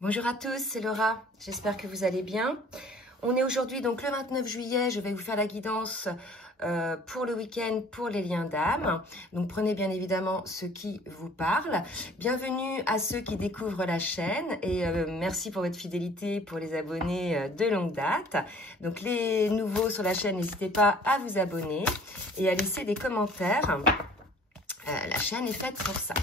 Bonjour à tous, c'est Laura, j'espère que vous allez bien. On est aujourd'hui donc le 29 juillet, je vais vous faire la guidance pour le week-end pour les liens d'âme. Donc prenez bien évidemment ce qui vous parle. Bienvenue à ceux qui découvrent la chaîne et merci pour votre fidélité pour les abonnés de longue date. Donc les nouveaux sur la chaîne, n'hésitez pas à vous abonner et à laisser des commentaires. La chaîne est faite pour ça.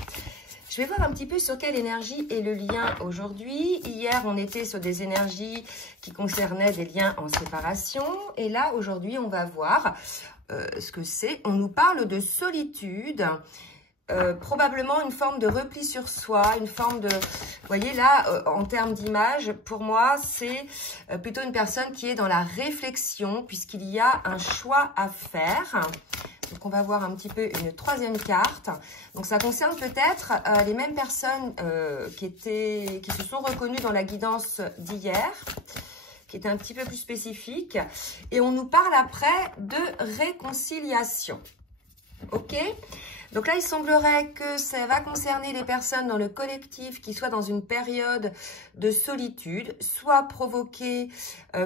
Je vais voir un petit peu sur quelle énergie est le lien aujourd'hui. Hier, on était sur des énergies qui concernaient des liens en séparation. Et là, aujourd'hui, on va voir ce que c'est. On nous parle de solitude, probablement une forme de repli sur soi, une forme de... Vous voyez là, en termes d'image, pour moi, c'est plutôt une personne qui est dans la réflexion puisqu'il y a un choix à faire. Donc, on va voir un petit peu une troisième carte. Donc, ça concerne peut-être les mêmes personnes qui se sont reconnues dans la guidance d'hier, qui était un petit peu plus spécifique. Et on nous parle après de réconciliation. OK ? Donc là, il semblerait que ça va concerner les personnes dans le collectif qui soient dans une période de solitude, soit provoquée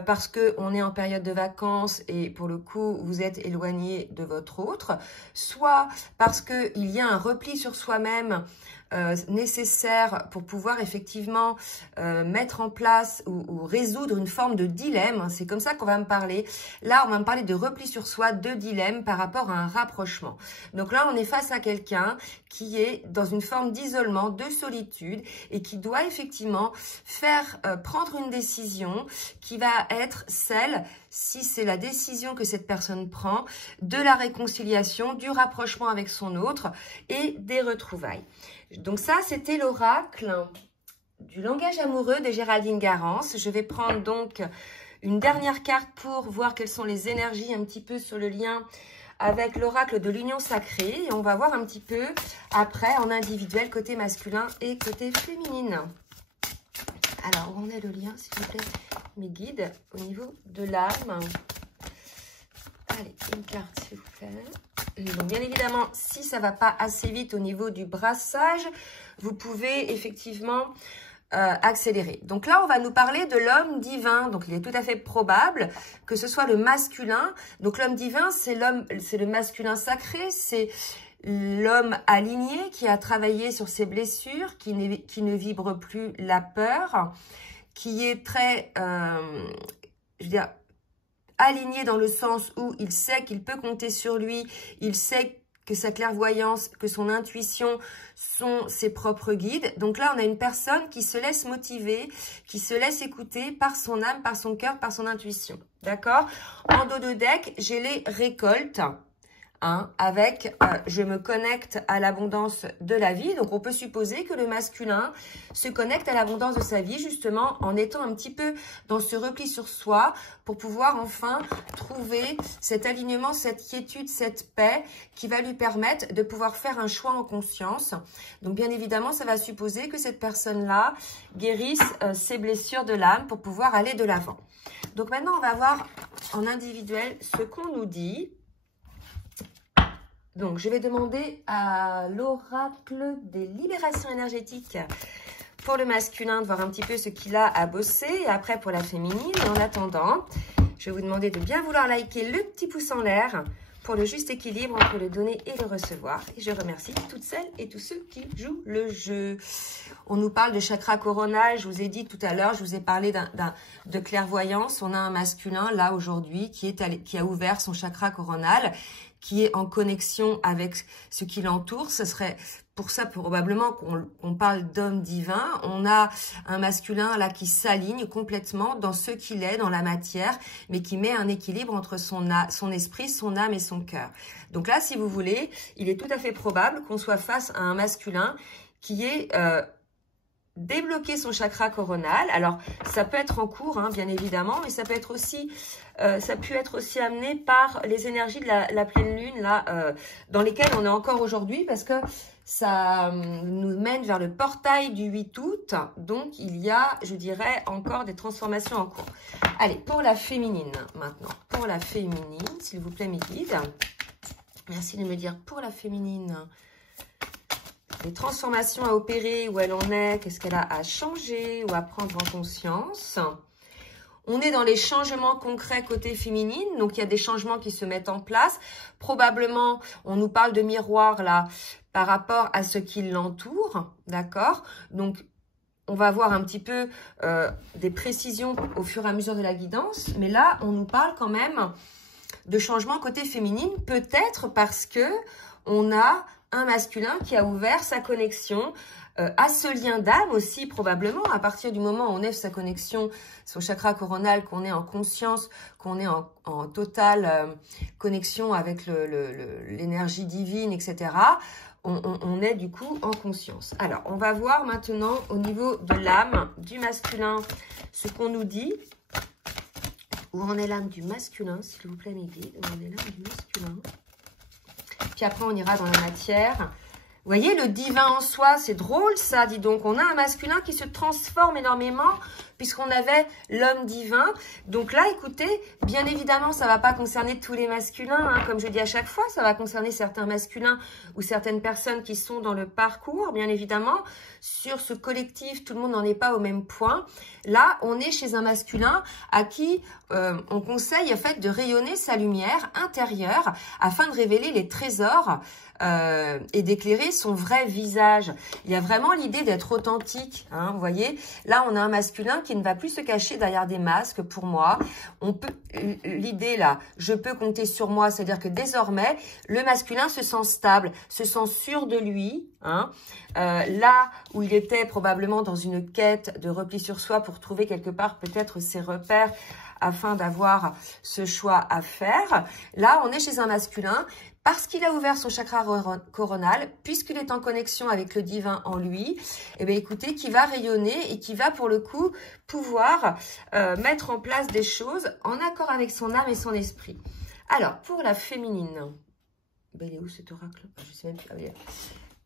parce qu'on est en période de vacances et pour le coup, vous êtes éloigné de votre autre, soit parce qu'il y a un repli sur soi-même nécessaire pour pouvoir effectivement mettre en place ou résoudre une forme de dilemme. C'est comme ça qu'on va me parler. Là, on va me parler de repli sur soi, de dilemme par rapport à un rapprochement. Donc là, on est face à quelqu'un qui est dans une forme d'isolement, de solitude et qui doit effectivement faire prendre une décision qui va être celle, si c'est la décision que cette personne prend, de la réconciliation, du rapprochement avec son autre et des retrouvailles. Donc ça, c'était l'oracle du langage amoureux de Géraldine Garance. Je vais prendre donc une dernière carte pour voir quelles sont les énergies un petit peu sur le lien avec l'oracle de l'union sacrée. Et on va voir un petit peu après en individuel, côté masculin et côté féminine. Alors, où en est le lien, s'il vous plaît, mes guides, au niveau de l'âme? Allez, une carte, s'il vous plaît. Donc, bien évidemment, si ça ne va pas assez vite au niveau du brassage, vous pouvez effectivement accélérer. Donc là, on va nous parler de l'homme divin. Donc, il est tout à fait probable que ce soit le masculin. Donc, l'homme divin, c'est le masculin sacré, c'est l'homme aligné qui a travaillé sur ses blessures, qui ne vibre plus la peur, qui est très, je veux dire, aligné dans le sens où il sait qu'il peut compter sur lui, il sait que sa clairvoyance, que son intuition sont ses propres guides. Donc là, on a une personne qui se laisse motiver, qui se laisse écouter par son âme, par son cœur, par son intuition. D'accord? En dos de deck, j'ai les récoltes. Avec je me connecte à l'abondance de la vie. Donc, on peut supposer que le masculin se connecte à l'abondance de sa vie, justement, en étant un petit peu dans ce repli sur soi pour pouvoir enfin trouver cet alignement, cette quiétude, cette paix qui va lui permettre de pouvoir faire un choix en conscience. Donc, bien évidemment, ça va supposer que cette personne-là guérisse ses blessures de l'âme pour pouvoir aller de l'avant. Donc, maintenant, on va voir en individuel ce qu'on nous dit. Donc, je vais demander à l'oracle des libérations énergétiques pour le masculin de voir un petit peu ce qu'il a à bosser. Et après, pour la féminine. Et en attendant, je vais vous demander de bien vouloir liker le petit pouce en l'air pour le juste équilibre entre le donner et le recevoir. Et je remercie toutes celles et tous ceux qui jouent le jeu. On nous parle de chakra coronal. Je vous ai dit tout à l'heure, je vous ai parlé de clairvoyance. On a un masculin, là, aujourd'hui, qui a ouvert son chakra coronal, qui est en connexion avec ce qui l'entoure. Ce serait pour ça probablement qu'on parle d'homme divin. On a un masculin là qui s'aligne complètement dans ce qu'il est, dans la matière, mais qui met un équilibre entre son esprit, son âme et son cœur. Donc là, si vous voulez, il est tout à fait probable qu'on soit face à un masculin qui est... débloquer son chakra coronal. Alors, ça peut être en cours, hein, bien évidemment, mais ça peut être aussi amené par les énergies de la pleine lune, là, dans lesquelles on est encore aujourd'hui, parce que ça nous mène vers le portail du 8 août. Donc, il y a, je dirais, encore des transformations en cours. Allez, pour la féminine, maintenant. Pour la féminine, s'il vous plaît, mes guides. Merci de me dire pour la féminine des transformations à opérer, où elle en est, qu'est-ce qu'elle a à changer ou à prendre en conscience. On est dans les changements concrets côté féminine, donc il y a des changements qui se mettent en place. Probablement, on nous parle de miroir là, par rapport à ce qui l'entoure, d'accord? Donc, on va voir un petit peu des précisions au fur et à mesure de la guidance, mais là, on nous parle quand même de changement côté féminine, peut-être parce que on a un masculin qui a ouvert sa connexion à ce lien d'âme aussi, probablement, à partir du moment où on ouvre sa connexion, son chakra coronal, qu'on est en conscience, qu'on est en totale connexion avec l'énergie divine, etc., on est du coup en conscience. Alors, on va voir maintenant au niveau de l'âme du masculin ce qu'on nous dit. Où en est l'âme du masculin, s'il vous plaît, mes guides? Où en est l'âme du masculin? Puis après, on ira dans la matière. Vous voyez, le divin en soi, c'est drôle ça, dis donc. On a un masculin qui se transforme énormément puisqu'on avait l'homme divin. Donc là, écoutez, bien évidemment, ça ne va pas concerner tous les masculins. Hein, comme je dis à chaque fois, ça va concerner certains masculins ou certaines personnes qui sont dans le parcours, bien évidemment. Sur ce collectif, tout le monde n'en est pas au même point. Là, on est chez un masculin à qui on conseille en fait de rayonner sa lumière intérieure afin de révéler les trésors et d'éclairer son vrai visage. Il y a vraiment l'idée d'être authentique, hein, vous voyez. Là, on a un masculin qui ne va plus se cacher derrière des masques pour moi. On peut, l'idée là, je peux compter sur moi, c'est-à-dire que désormais, le masculin se sent stable, se sent sûr de lui, hein. Là où il était probablement dans une quête de repli sur soi pour trouver quelque part peut-être ses repères afin d'avoir ce choix à faire. Là, on est chez un masculin parce qu'il a ouvert son chakra coronal, puisqu'il est en connexion avec le divin en lui, et bien écoutez, qui va rayonner et qui va pour le coup pouvoir mettre en place des choses en accord avec son âme et son esprit. Alors, pour la féminine, ben, il est où cet oracle? Je sais même plus. Ah, oui.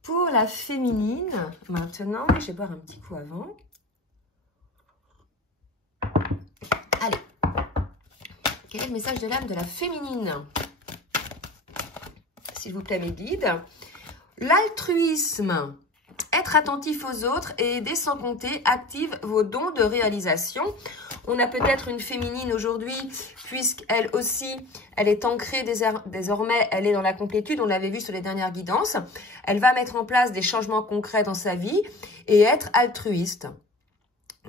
Pour la féminine, maintenant, je vais boire un petit coup avant. Allez, quel est le message de l'âme de la féminine? S'il vous plaît, mes guides. L'altruisme, être attentif aux autres et aider sans compter, active vos dons de réalisation. On a peut-être une féminine aujourd'hui, puisqu'elle aussi, elle est ancrée désormais, elle est dans la complétude, on l'avait vu sur les dernières guidances. Elle va mettre en place des changements concrets dans sa vie et être altruiste.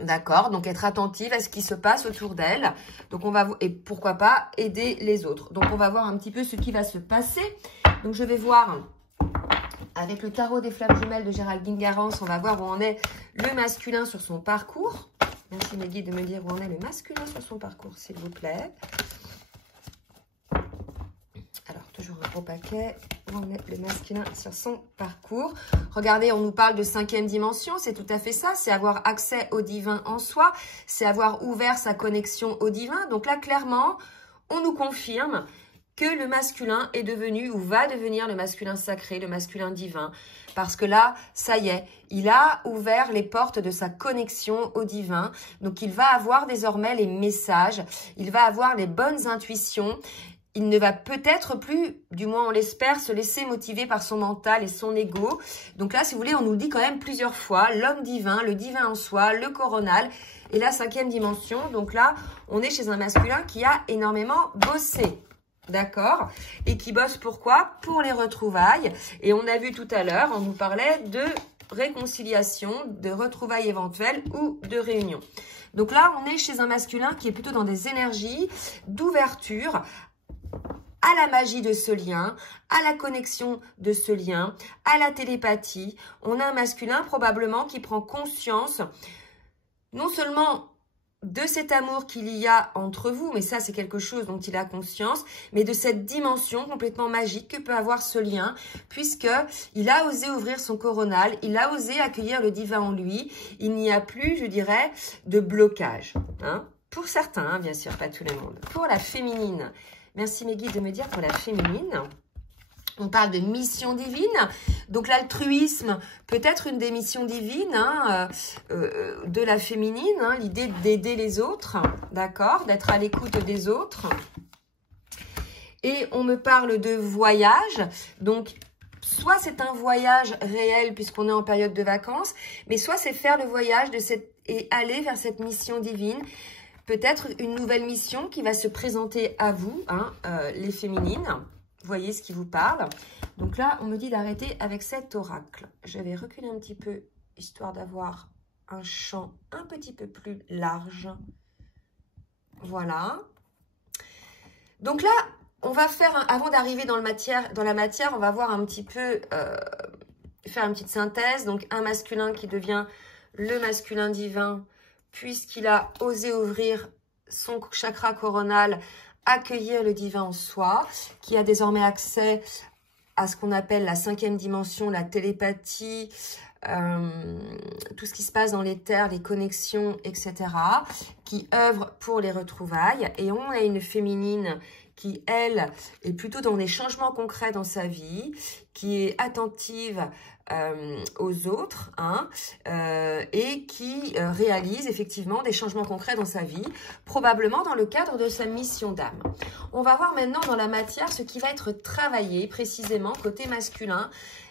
D'accord, donc être attentive à ce qui se passe autour d'elle. Donc on va, et pourquoi pas, aider les autres. Donc on va voir un petit peu ce qui va se passer. Donc je vais voir, avec le tarot des flammes jumelles de Géraldine Garance, on va voir où en est le masculin sur son parcours. Merci mes guides de me dire où en est le masculin sur son parcours, s'il vous plaît. Alors, toujours un gros paquet. Où en est le masculin sur son parcours? Regardez, on nous parle de 5e dimension. C'est tout à fait ça. C'est avoir accès au divin en soi. C'est avoir ouvert sa connexion au divin. Donc là, clairement, on nous confirme que le masculin est devenu ou va devenir le masculin sacré, le masculin divin. Parce que là, ça y est, il a ouvert les portes de sa connexion au divin. Donc, il va avoir désormais les messages. Il va avoir les bonnes intuitions. Il ne va peut-être plus, du moins on l'espère, se laisser motiver par son mental et son ego. Donc là, si vous voulez, on nous le dit quand même plusieurs fois, l'homme divin, le divin en soi, le coronal et la 5e dimension. Donc là, on est chez un masculin qui a énormément bossé. D'accord? Et qui bosse pourquoi? Pour les retrouvailles. Et on a vu tout à l'heure, on nous parlait de réconciliation, de retrouvailles éventuelles ou de réunion. Donc là, on est chez un masculin qui est plutôt dans des énergies d'ouverture à la magie de ce lien, à la connexion de ce lien, à la télépathie. On a un masculin probablement qui prend conscience non seulement de cet amour qu'il y a entre vous, mais ça c'est quelque chose dont il a conscience, mais de cette dimension complètement magique que peut avoir ce lien, puisqu'il a osé ouvrir son coronal, il a osé accueillir le divin en lui, il n'y a plus, je dirais, de blocage. Hein? Pour certains, hein, bien sûr, pas tout le monde. Pour la féminine, merci mes guides de me dire pour la féminine. On parle de mission divine, donc l'altruisme peut être une des missions divines hein, de la féminine, hein, l'idée d'aider les autres, d'accord, d'être à l'écoute des autres. Et on me parle de voyage, donc soit c'est un voyage réel puisqu'on est en période de vacances, mais soit c'est faire le voyage et aller vers cette mission divine. Peut-être une nouvelle mission qui va se présenter à vous, hein, les féminines. Vous voyez ce qui vous parle. Donc là, on me dit d'arrêter avec cet oracle. Je vais reculer un petit peu, histoire d'avoir un champ un petit peu plus large. Voilà. Donc là, on va faire, avant d'arriver dans la matière, on va voir un petit peu, faire une petite synthèse. Donc un masculin qui devient le masculin divin, puisqu'il a osé ouvrir son chakra coronal, accueillir le divin en soi, qui a désormais accès à ce qu'on appelle la 5e dimension, la télépathie, tout ce qui se passe dans l'éther, les connexions, etc., qui œuvre pour les retrouvailles. Et on a une féminine qui, elle, est plutôt dans des changements concrets dans sa vie, qui est attentive aux autres, hein, et qui réalise effectivement des changements concrets dans sa vie, probablement dans le cadre de sa mission d'âme. On va voir maintenant dans la matière ce qui va être travaillé précisément côté masculin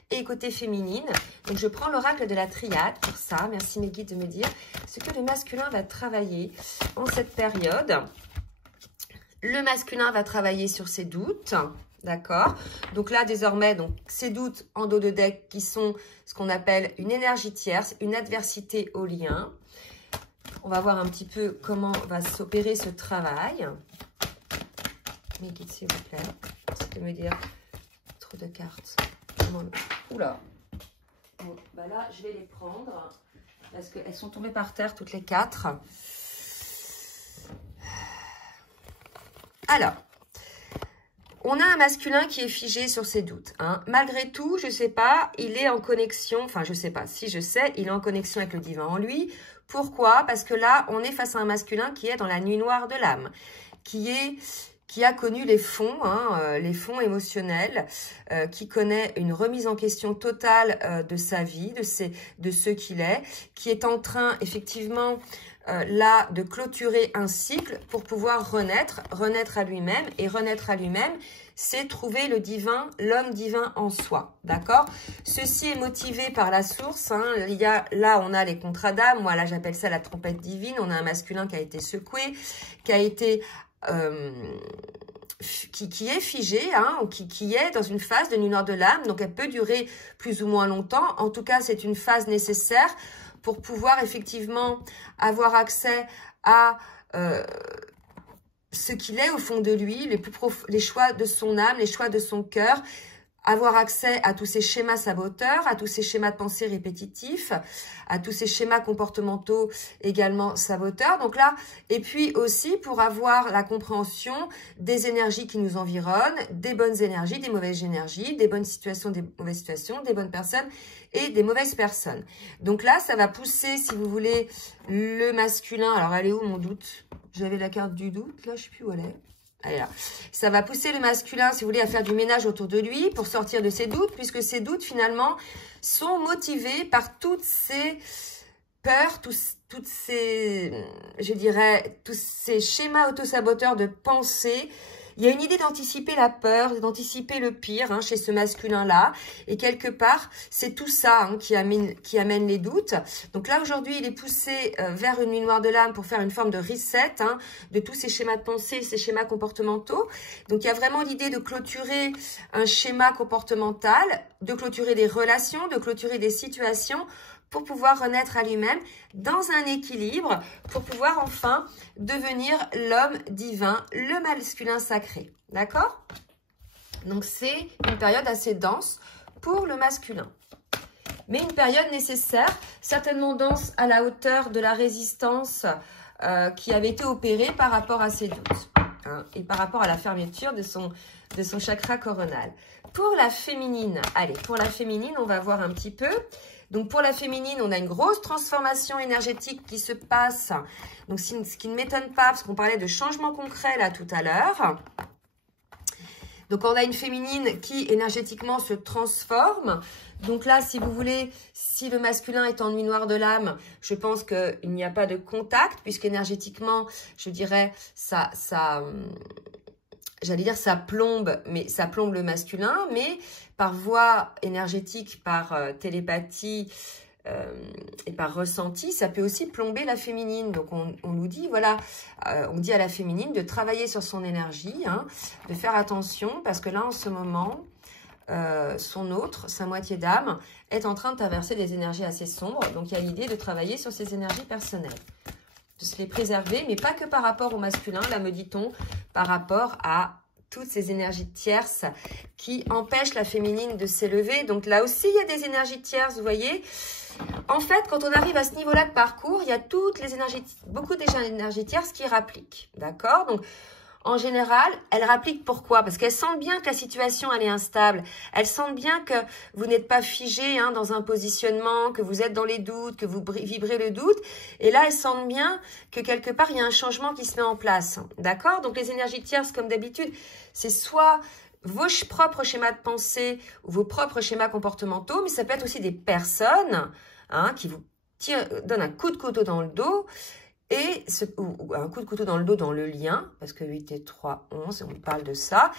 et côté féminine. Donc je prends l'oracle de la triade pour ça. Merci mes guides de me dire ce que le masculin va travailler en cette période. Le masculin va travailler sur ses doutes. D'accord. Donc là, désormais, donc ces doutes en dos de deck qui sont ce qu'on appelle une énergie tierce, une adversité au lien. On va voir un petit peu comment va s'opérer ce travail. Mes guides, s'il vous plaît. C'est de me dire trop de cartes. Oula. Bon, bah là, je vais les prendre parce qu'elles sont tombées par terre toutes les 4. Alors. On a un masculin qui est figé sur ses doutes. Hein. Malgré tout, je ne sais pas, il est en connexion, enfin je ne sais pas, si je sais, il est en connexion avec le divin en lui. Pourquoi? Parce que là, on est face à un masculin qui est dans la nuit noire de l'âme, qui a connu les fonds, hein, les fonds émotionnels, qui connaît une remise en question totale de sa vie, de ce qu'il est, qui est en train effectivement là de clôturer un cycle pour pouvoir renaître à lui-même. Et renaître à lui-même, c'est trouver le divin, l'homme divin en soi. D'accord? Ceci est motivé par la source. Hein. Là, on a les contrats d'âme. Moi, là, j'appelle ça la trompette divine. On a un masculin qui a été secoué, qui a été... qui est figé, hein, ou qui est dans une phase de nuit noire de l'âme. Donc, elle peut durer plus ou moins longtemps. En tout cas, c'est une phase nécessaire pour pouvoir effectivement avoir accès à ce qu'il est au fond de lui, les choix de son âme, les choix de son cœur, avoir accès à tous ces schémas saboteurs, à tous ces schémas de pensée répétitifs, à tous ces schémas comportementaux également saboteurs. Donc là, et puis aussi pour avoir la compréhension des énergies qui nous environnent, des bonnes énergies, des mauvaises énergies, des bonnes situations, des mauvaises situations, des bonnes personnes et des mauvaises personnes. Donc là, ça va pousser, si vous voulez, le masculin. Alors, elle est où mon doute? J'avais la carte du doute, là, je ne sais plus où elle est. Allez, là. Ça va pousser le masculin, si vous voulez, à faire du ménage autour de lui pour sortir de ses doutes, puisque ses doutes, finalement, sont motivés par toutes ces peurs, toutes ces, je dirais, tous ces schémas autosaboteurs de pensée. Il y a une idée d'anticiper la peur, d'anticiper le pire, hein, chez ce masculin-là. Et quelque part, c'est tout ça, hein, qui amène les doutes. Donc là, aujourd'hui, il est poussé vers une nuit noire de l'âme pour faire une forme de reset, hein, de tous ces schémas de pensée, ces schémas comportementaux. Donc, il y a vraiment l'idée de clôturer un schéma comportemental, de clôturer des relations, de clôturer des situations pour pouvoir renaître à lui-même dans un équilibre, pour pouvoir enfin devenir l'homme divin, le masculin sacré. D'accord? Donc, c'est une période assez dense pour le masculin. Mais une période nécessaire, certainement dense à la hauteur de la résistance qui avait été opérée par rapport à ses doutes, hein, et par rapport à la fermeture de son chakra coronal. Pour la féminine, allez, pour la féminine, on va voir un petit peu. Donc, pour la féminine, on a une grosse transformation énergétique qui se passe. Donc, ce qui ne m'étonne pas, parce qu'on parlait de changement concret là tout à l'heure. Donc, on a une féminine qui énergétiquement se transforme. Donc là, si vous voulez, si le masculin est en nuit noire de l'âme, je pense qu'il n'y a pas de contact, puisque énergétiquement, je dirais, j'allais dire ça plombe, mais ça plombe le masculin, mais par voie énergétique, par télépathie et par ressenti, ça peut aussi plomber la féminine. Donc on nous dit, voilà, on dit à la féminine de travailler sur son énergie, hein, de faire attention, parce que là en ce moment, son autre, sa moitié d'âme, est en train de traverser des énergies assez sombres. Donc il y a l'idée de travailler sur ses énergies personnelles, de se les préserver, mais pas que par rapport au masculin, là me dit-on, par rapport à toutes ces énergies tierces qui empêchent la féminine de s'élever. Donc là aussi, il y a des énergies tierces, vous voyez. En fait, quand on arrive à ce niveau-là de parcours, il y a toutes les énergies, beaucoup d'énergies tierces qui rappliquent, d'accord? Donc, en général, elles rappliquent pourquoi? Parce qu'elles sentent bien que la situation, elle est instable. Elles sentent bien que vous n'êtes pas figé hein, dans un positionnement, que vous êtes dans les doutes, que vous vibrez le doute. Et là, elles sentent bien que quelque part, il y a un changement qui se met en place. D'accord? Donc, les énergies tierces, comme d'habitude, c'est soit vos propres schémas de pensée ou vos propres schémas comportementaux, mais ça peut être aussi des personnes hein, qui vous donnent un coup de couteau dans le dos. Et ou un coup de couteau dans le dos dans le lien, parce que 8 et 3, 11, on parle de ça.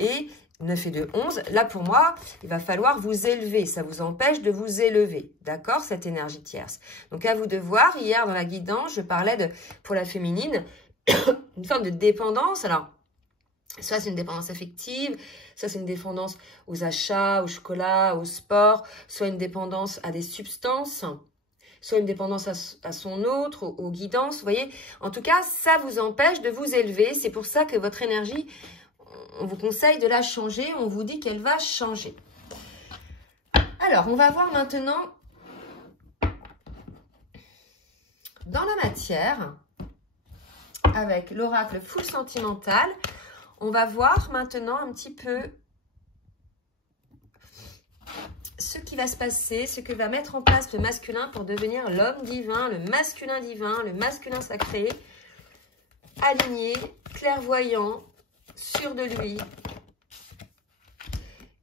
Et 9 et 2, 11, là pour moi, il va falloir vous élever. Ça vous empêche de vous élever, d'accord, cette énergie tierce. Donc à vous de voir, hier dans la guidance, je parlais pour la féminine, une forme de dépendance. Alors, soit c'est une dépendance affective, soit c'est une dépendance aux achats, au chocolat, au sport, soit une dépendance à des substances, soit une dépendance à son autre, aux guidances, vous voyez. En tout cas, ça vous empêche de vous élever. C'est pour ça que votre énergie, on vous conseille de la changer. On vous dit qu'elle va changer. Alors, on va voir maintenant dans la matière, avec l'oracle full sentimental, on va voir maintenant un petit peu ce qui va se passer, ce que va mettre en place le masculin pour devenir l'homme divin, le masculin sacré, aligné, clairvoyant, sûr de lui.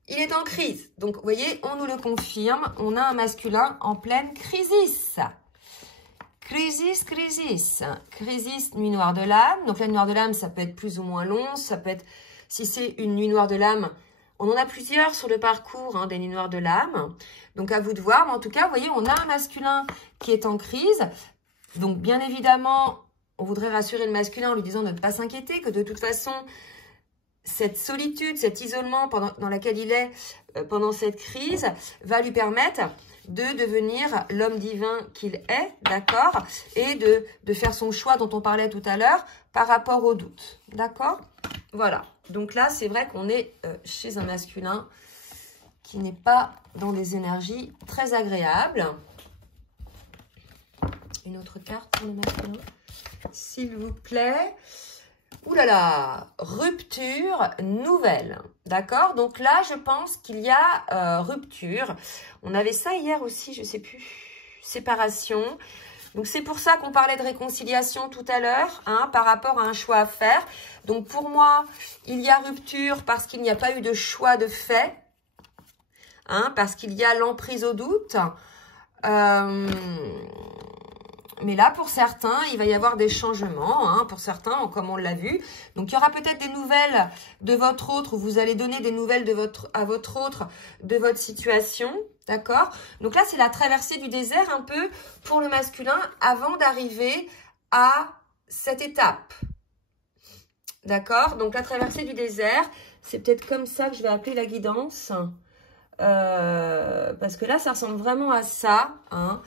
Il est en crise. Donc, vous voyez, on nous le confirme, on a un masculin en pleine crisis. Crisis, nuit noire de l'âme. Donc, la nuit noire de l'âme, ça peut être plus ou moins long, ça peut être, si c'est une nuit noire de l'âme, on en a plusieurs sur le parcours hein, des nuits noires de l'âme. Donc, à vous de voir. Mais en tout cas, vous voyez, on a un masculin qui est en crise. Donc, bien évidemment, on voudrait rassurer le masculin en lui disant de ne pas s'inquiéter, que de toute façon, cette solitude, cet isolement dans lequel il est pendant cette crise va lui permettre de devenir l'homme divin qu'il est, d'accord? Et de faire son choix dont on parlait tout à l'heure par rapport au doute, d'accord? Voilà. Donc là, c'est vrai qu'on est chez un masculin qui n'est pas dans des énergies très agréables. Une autre carte pour le masculin, s'il vous plaît. Ouh là là, rupture nouvelle, d'accord? Donc là, je pense qu'il y a rupture. On avait ça hier aussi, je ne sais plus, séparation. Donc, c'est pour ça qu'on parlait de réconciliation tout à l'heure, hein, par rapport à un choix à faire. Donc, pour moi, il y a rupture parce qu'il n'y a pas eu de choix de fait, hein, parce qu'il y a l'emprise au doute. Mais là, pour certains, il va y avoir des changements, hein, pour certains, comme on l'a vu. Donc, il y aura peut-être des nouvelles de votre autre, ou vous allez donner des nouvelles à votre autre de votre situation, d'accord? Donc là, c'est la traversée du désert un peu pour le masculin avant d'arriver à cette étape, d'accord? Donc, la traversée du désert, c'est peut-être comme ça que je vais appeler la guidance, parce que là, ça ressemble vraiment à ça, hein.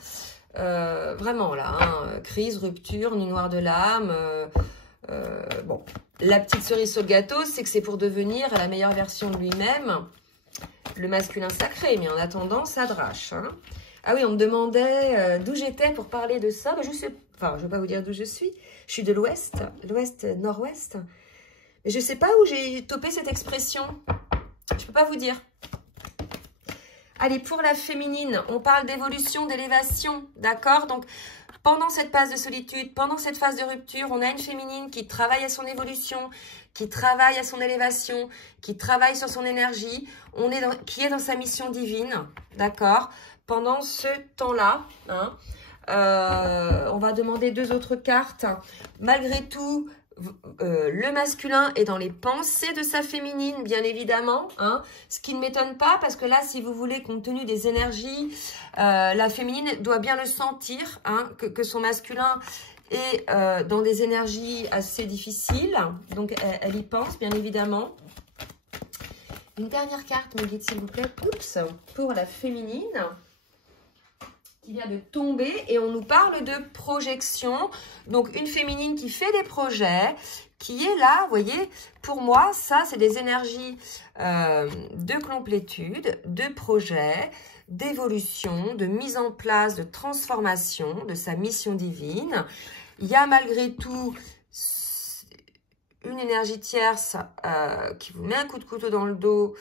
Vraiment là, hein, crise, rupture, nuit noire de l'âme. Bon, la petite cerise sur le gâteau, c'est que c'est pour devenir la meilleure version de lui-même, le masculin sacré. Mais en attendant, ça drache. Hein. Ah oui, on me demandait d'où j'étais pour parler de ça. Ben, je sais, enfin, je ne vais pas vous dire d'où je suis. Je suis de l'ouest, nord-ouest. Mais je ne sais pas où j'ai topé cette expression. Je ne peux pas vous dire. Allez, pour la féminine, on parle d'évolution, d'élévation, d'accord? Donc, pendant cette phase de solitude, pendant cette phase de rupture, on a une féminine qui travaille à son évolution, qui travaille à son élévation, qui travaille sur son énergie, qui est dans sa mission divine, d'accord? Pendant ce temps-là, hein, on va demander 2 autres cartes. Malgré tout, le masculin est dans les pensées de sa féminine, bien évidemment, hein, ce qui ne m'étonne pas, parce que là, si vous voulez, compte tenu des énergies, la féminine doit bien le sentir, hein, que son masculin est dans des énergies assez difficiles, donc elle y pense, bien évidemment. Une dernière carte, me guide s'il vous plaît, oups, pour la féminine, qui vient de tomber, et on nous parle de projection, donc une féminine qui fait des projets, qui est là, vous voyez, pour moi, ça, c'est des énergies de complétude, de projet, d'évolution, de mise en place, de transformation de sa mission divine. Il y a malgré tout une énergie tierce qui vous met un coup de couteau dans le dos,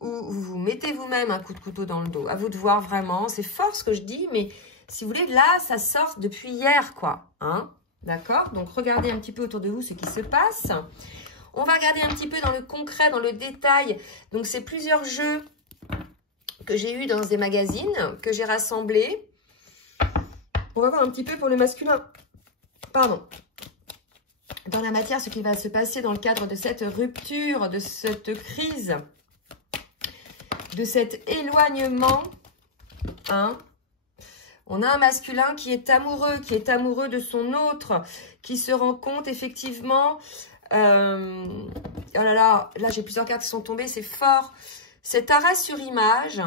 ou vous vous mettez vous-même un coup de couteau dans le dos. À vous de voir vraiment. C'est fort ce que je dis, mais si vous voulez, là, ça sort depuis hier, quoi. Hein? D'accord? Donc, regardez un petit peu autour de vous ce qui se passe. On va regarder un petit peu dans le concret, dans le détail. Donc, c'est plusieurs jeux que j'ai eus dans des magazines, que j'ai rassemblés. On va voir un petit peu pour le masculin. Pardon. Dans la matière, ce qui va se passer dans le cadre de cette rupture, de cette crise, de cet éloignement, hein. On a un masculin qui est amoureux de son autre, qui se rend compte effectivement, oh là là, là j'ai plusieurs cartes qui sont tombées, c'est fort, cet arrêt sur image,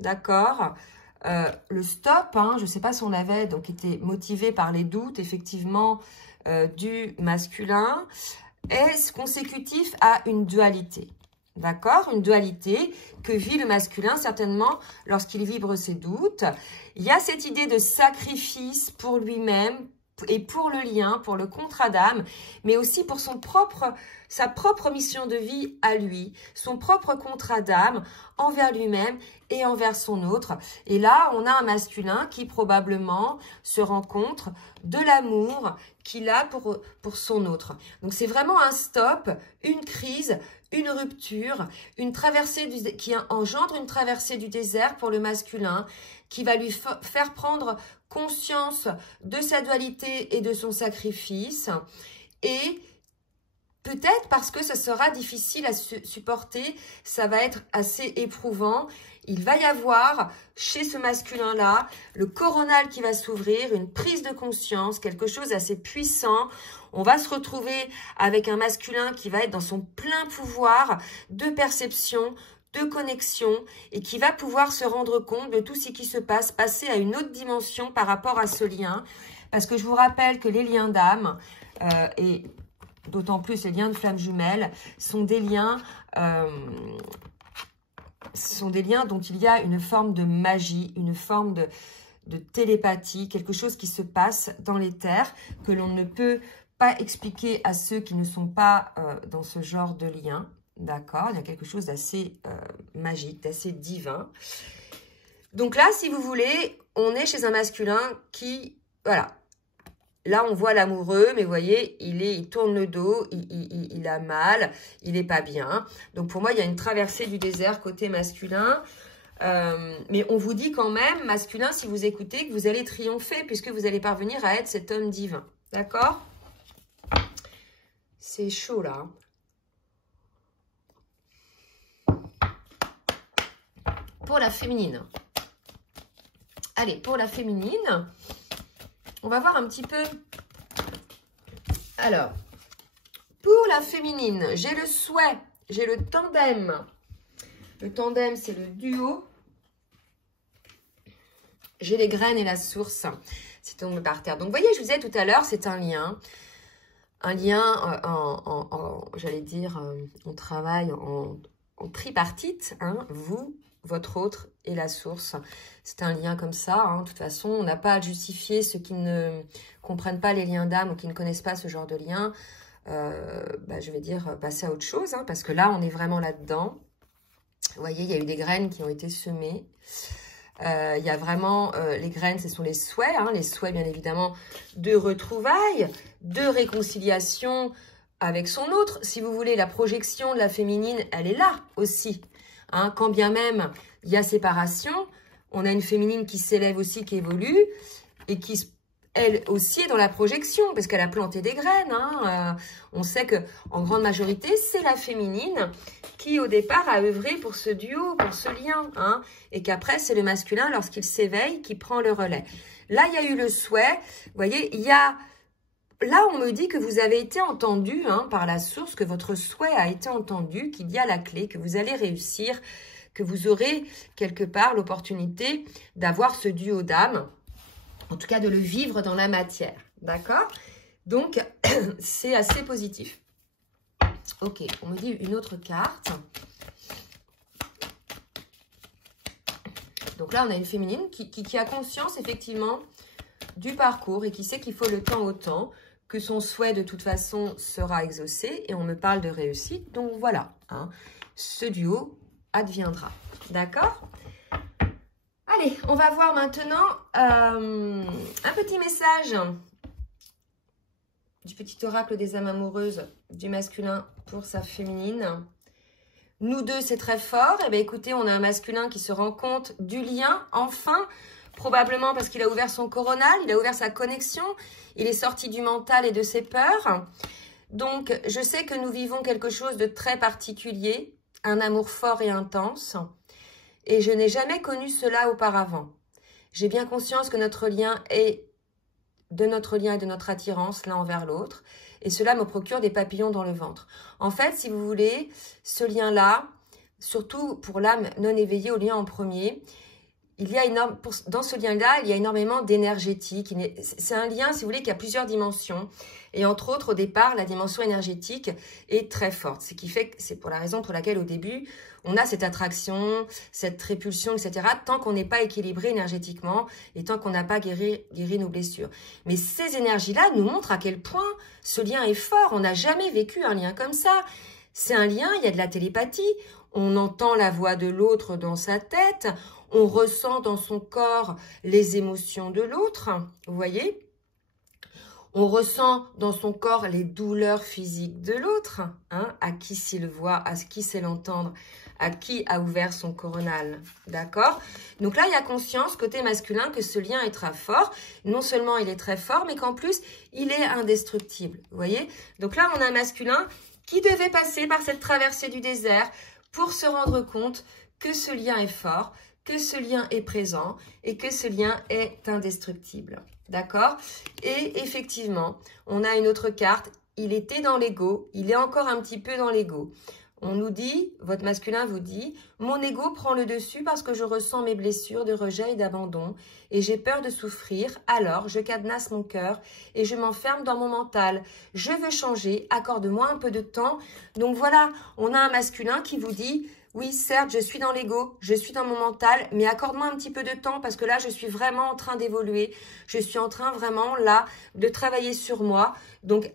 d'accord, le stop, hein, je ne sais pas si on avait donc été motivé par les doutes effectivement du masculin, est consécutif à une dualité. D'accord? Une dualité que vit le masculin, certainement, lorsqu'il vibre ses doutes. Il y a cette idée de sacrifice pour lui-même et pour le lien, pour le contrat d'âme, mais aussi pour sa propre mission de vie à lui, son propre contrat d'âme envers lui-même et envers son autre. Et là, on a un masculin qui probablement se rend compte de l'amour qu'il a pour son autre. Donc, c'est vraiment un stop, une crise, une rupture, une traversée qui engendre une traversée du désert pour le masculin, qui va lui faire prendre conscience de sa dualité et de son sacrifice. Et peut-être parce que ça sera difficile à supporter, ça va être assez éprouvant. Il va y avoir chez ce masculin-là le coronal qui va s'ouvrir, une prise de conscience, quelque chose d'assez puissant. On va se retrouver avec un masculin qui va être dans son plein pouvoir de perception, de connexion, et qui va pouvoir se rendre compte de tout ce qui se passe, passer à une autre dimension par rapport à ce lien. Parce que je vous rappelle que les liens d'âme, et d'autant plus les liens de flammes jumelles, sont des liens dont il y a une forme de magie, une forme de télépathie, quelque chose qui se passe dans l'éther, que l'on ne peut pas expliquer à ceux qui ne sont pas dans ce genre de lien. D'accord? Il y a quelque chose d'assez magique, d'assez divin. Donc là, si vous voulez, on est chez un masculin qui, voilà. Là, on voit l'amoureux, mais vous voyez, il tourne le dos, il a mal, il n'est pas bien. Donc, pour moi, il y a une traversée du désert côté masculin. Mais on vous dit quand même, masculin, si vous écoutez, que vous allez triompher, puisque vous allez parvenir à être cet homme divin. D'accord? C'est chaud, là. Pour la féminine. Allez, pour la féminine, on va voir un petit peu. Alors, pour la féminine, j'ai le souhait, j'ai le tandem. Le tandem, c'est le duo. J'ai les graines et la source. C'est tombé par terre. Donc, vous voyez, je vous disais tout à l'heure, c'est un lien. Un lien, j'allais dire, on travaille en tripartite, hein, vous, votre autre et la source. C'est un lien comme ça. Hein. De toute façon, on n'a pas à justifier ceux qui ne comprennent pas les liens d'âme ou qui ne connaissent pas ce genre de lien. Je vais dire, passer à autre chose, hein, parce que là, on est vraiment là-dedans. Vous voyez, il y a eu des graines qui ont été semées. Il y a vraiment les graines, ce sont les souhaits. Hein, les souhaits, bien évidemment, de retrouvailles, de réconciliation avec son autre. Si vous voulez, la projection de la féminine, elle est là aussi. Hein, quand bien même il y a séparation, on a une féminine qui s'élève aussi, qui évolue et qui elle aussi est dans la projection, parce qu'elle a planté des graines. Hein. On sait que en grande majorité, c'est la féminine qui, au départ, a œuvré pour ce duo, pour ce lien. Hein, et qu'après, c'est le masculin, lorsqu'il s'éveille, qui prend le relais. Là, il y a eu le souhait. Vous voyez, il y a... Là, on me dit que vous avez été entendu hein, par la source, que votre souhait a été entendu, qu'il y a la clé, que vous allez réussir, que vous aurez quelque part l'opportunité d'avoir ce duo d'âme, en tout cas de le vivre dans la matière, d'accord? Donc, c'est assez positif. Ok, on me dit une autre carte. Donc là, on a une féminine qui a conscience effectivement du parcours et qui sait qu'il faut le temps au temps, que son souhait de toute façon sera exaucé et on me parle de réussite. Donc voilà, hein, ce duo adviendra. D'accord? Allez, on va voir maintenant un petit message du petit oracle des âmes amoureuses du masculin pour sa féminine. Nous deux, c'est très fort. Eh bien, écoutez, on a un masculin qui se rend compte du lien, enfin, probablement parce qu'il a ouvert son coronal, il a ouvert sa connexion, il est sorti du mental et de ses peurs. Donc, je sais que nous vivons quelque chose de très particulier, un amour fort et intense, et je n'ai jamais connu cela auparavant. J'ai bien conscience que notre lien est de notre lien et de notre attirance l'un envers l'autre, et cela me procure des papillons dans le ventre. En fait, si vous voulez, ce lien-là, surtout pour l'âme non éveillée au lien en premier, il y a dans ce lien-là, il y a énormément d'énergétique. C'est un lien, si vous voulez, qui a plusieurs dimensions. Et entre autres, au départ, la dimension énergétique est très forte. Ce qui fait que c'est pour la raison pour laquelle, au début, on a cette attraction, cette répulsion, etc. Tant qu'on n'est pas équilibré énergétiquement et tant qu'on n'a pas guéri nos blessures. Mais ces énergies-là nous montrent à quel point ce lien est fort. On n'a jamais vécu un lien comme ça. C'est un lien, il y a de la télépathie. On entend la voix de l'autre dans sa tête. On ressent dans son corps les émotions de l'autre, vous voyez? On ressent dans son corps les douleurs physiques de l'autre, hein, à qui s'il voit, à qui sait l'entendre, à qui a ouvert son coronal, d'accord? Donc là, il y a conscience, côté masculin, que ce lien est très fort. Non seulement il est très fort, mais qu'en plus, il est indestructible, vous voyez? Donc là, on a un masculin qui devait passer par cette traversée du désert pour se rendre compte que ce lien est fort, que ce lien est présent et que ce lien est indestructible. D'accord? Et effectivement, on a une autre carte. Il était dans l'ego, il est encore un petit peu dans l'ego. On nous dit, votre masculin vous dit, mon ego prend le dessus parce que je ressens mes blessures de rejet et d'abandon et j'ai peur de souffrir, alors je cadenasse mon cœur et je m'enferme dans mon mental. Je veux changer, accorde-moi un peu de temps. Donc voilà, on a un masculin qui vous dit, oui, certes, je suis dans l'ego, je suis dans mon mental, mais accorde-moi un petit peu de temps parce que là, je suis vraiment en train d'évoluer. Je suis en train vraiment, là, de travailler sur moi. Donc,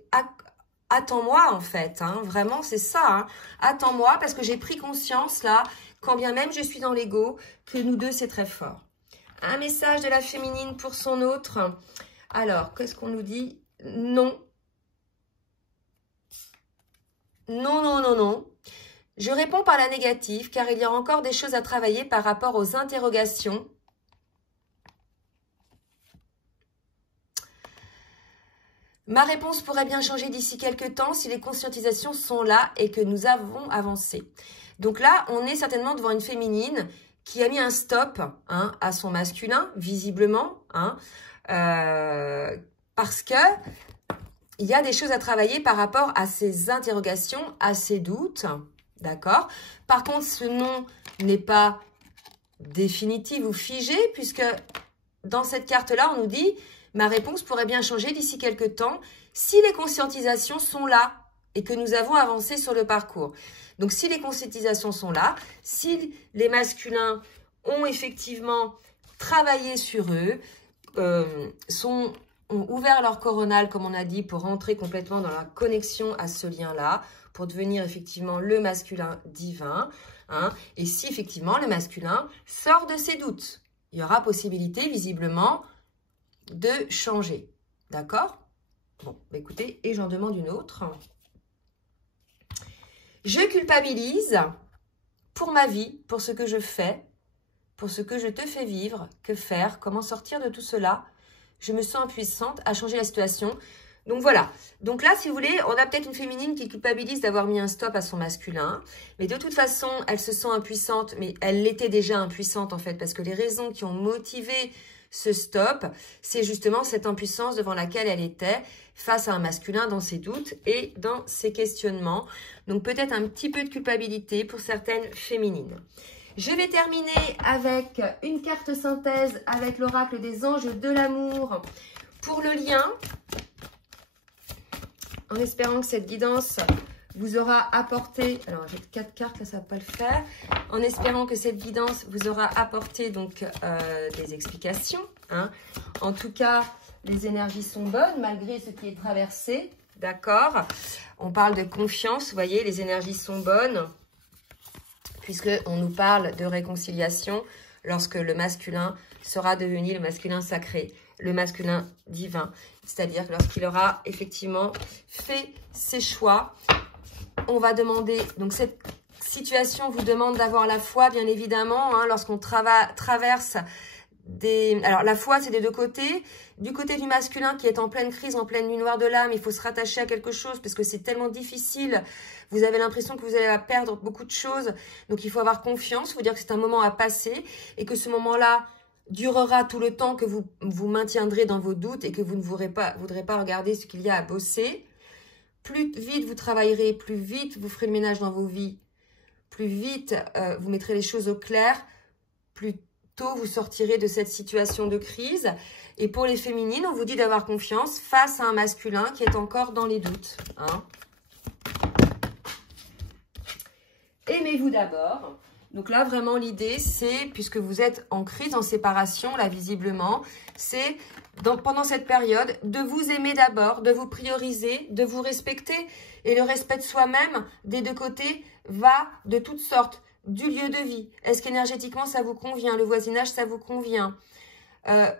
attends-moi, en fait. Hein, vraiment, c'est ça. Hein. Attends-moi parce que j'ai pris conscience, là, quand bien même je suis dans l'ego, que nous deux, c'est très fort. Un message de la féminine pour son autre. Alors, qu'est-ce qu'on nous dit? Non. Non, non, non, non. Je réponds par la négative, car il y a encore des choses à travailler par rapport aux interrogations. Ma réponse pourrait bien changer d'ici quelques temps si les conscientisations sont là et que nous avons avancé. Donc là, on est certainement devant une féminine qui a mis un stop hein, à son masculin, visiblement, hein, parce que il y a des choses à travailler par rapport à ces interrogations, à ces doutes. D'accord? Par contre, ce non n'est pas définitif ou figé, puisque dans cette carte-là, on nous dit « Ma réponse pourrait bien changer d'ici quelques temps si les conscientisations sont là et que nous avons avancé sur le parcours. » Donc, si les conscientisations sont là, si les masculins ont effectivement travaillé sur eux, ont ouvert leur coronal, comme on a dit, pour rentrer complètement dans la connexion à ce lien-là, pour devenir effectivement le masculin divin. Hein, et si effectivement le masculin sort de ses doutes, il y aura possibilité visiblement de changer. D'accord? Bon, bah écoutez, et j'en demande une autre. Je culpabilise pour ma vie, pour ce que je fais, pour ce que je te fais vivre, que faire, comment sortir de tout cela. je me sens impuissante à changer la situation. Donc voilà, donc là si vous voulez, on a peut-être une féminine qui culpabilise d'avoir mis un stop à son masculin, mais de toute façon elle se sent impuissante, mais elle l'était déjà impuissante en fait, parce que les raisons qui ont motivé ce stop, c'est justement cette impuissance devant laquelle elle était face à un masculin dans ses doutes et dans ses questionnements. Donc peut-être un petit peu de culpabilité pour certaines féminines. Je vais terminer avec une carte synthèse avec l'oracle des anges de l'amour pour le lien. En espérant que cette guidance vous aura apporté, alors j'ai 4 cartes, là ça ne va pas le faire, en espérant que cette guidance vous aura apporté donc des explications. Hein. En tout cas, les énergies sont bonnes malgré ce qui est traversé, d'accord? On parle de confiance, vous voyez, les énergies sont bonnes, puisqu'on nous parle de réconciliation lorsque le masculin sera devenu le masculin sacré, le masculin divin. C'est-à-dire lorsqu'il aura effectivement fait ses choix, on va demander, donc cette situation vous demande d'avoir la foi, bien évidemment, hein, lorsqu'on traverse des... Alors la foi, c'est des deux côtés. Du côté du masculin qui est en pleine crise, en pleine nuit noire de l'âme, il faut se rattacher à quelque chose parce que c'est tellement difficile. Vous avez l'impression que vous allez perdre beaucoup de choses. Donc il faut avoir confiance, il faut dire que c'est un moment à passer et que ce moment-là durera tout le temps que vous vous maintiendrez dans vos doutes et que vous ne voudrez pas regarder ce qu'il y a à bosser. Plus vite vous travaillerez, plus vite vous ferez le ménage dans vos vies, plus vite vous mettrez les choses au clair, plus tôt vous sortirez de cette situation de crise. Et pour les féminines, on vous dit d'avoir confiance face à un masculin qui est encore dans les doutes. Hein. Aimez-vous d'abord. Donc là, vraiment, l'idée, c'est, puisque vous êtes en crise, en séparation, là, visiblement, c'est, pendant cette période, de vous aimer d'abord, de vous prioriser, de vous respecter. Et le respect de soi-même, des deux côtés, va de toutes sortes. Du lieu de vie. Est-ce qu'énergétiquement, ça vous convient? Le voisinage, ça vous convient?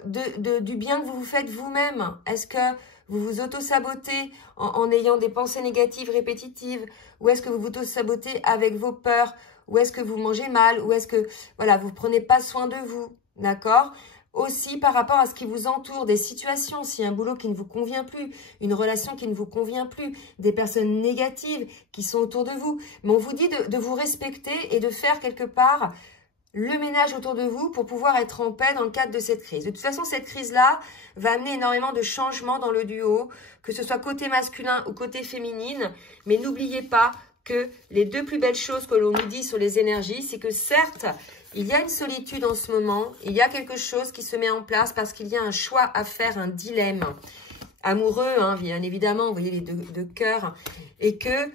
Du bien que vous vous faites vous-même. Est-ce que vous vous auto-sabotez en ayant des pensées négatives répétitives? Ou est-ce que vous vous auto-sabotez avec vos peurs? Ou est-ce que vous mangez mal? Ou est-ce que, voilà, vous ne prenez pas soin de vous? D'accord? Aussi, par rapport à ce qui vous entoure, des situations, si un boulot qui ne vous convient plus, une relation qui ne vous convient plus, des personnes négatives qui sont autour de vous. Mais on vous dit de vous respecter et de faire quelque part le ménage autour de vous pour pouvoir être en paix dans le cadre de cette crise. De toute façon, cette crise-là va amener énormément de changements dans le duo, que ce soit côté masculin ou côté féminine. Mais n'oubliez pas que les deux plus belles choses que l'on nous dit sur les énergies, c'est que certes, il y a une solitude en ce moment, il y a quelque chose qui se met en place parce qu'il y a un choix à faire, un dilemme amoureux, hein, bien évidemment, vous voyez les deux cœurs, et que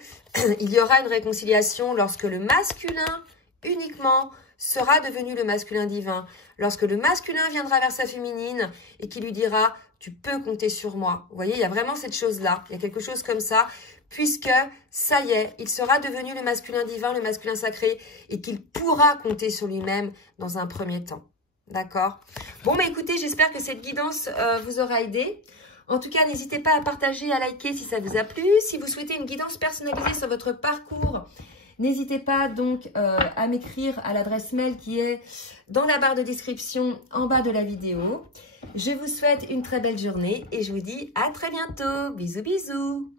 il y aura une réconciliation lorsque le masculin uniquement sera devenu le masculin divin, lorsque le masculin viendra vers sa féminine et qui lui dira « tu peux compter sur moi ». Vous voyez, il y a vraiment cette chose-là, il y a quelque chose comme ça, puisque ça y est, il sera devenu le masculin divin, le masculin sacré, et qu'il pourra compter sur lui-même dans un premier temps. D'accord? Bon, bah écoutez, j'espère que cette guidance vous aura aidé. En tout cas, n'hésitez pas à partager, à liker si ça vous a plu. Si vous souhaitez une guidance personnalisée sur votre parcours, n'hésitez pas donc à m'écrire à l'adresse mail qui est dans la barre de description en bas de la vidéo. Je vous souhaite une très belle journée et je vous dis à très bientôt. Bisous, bisous.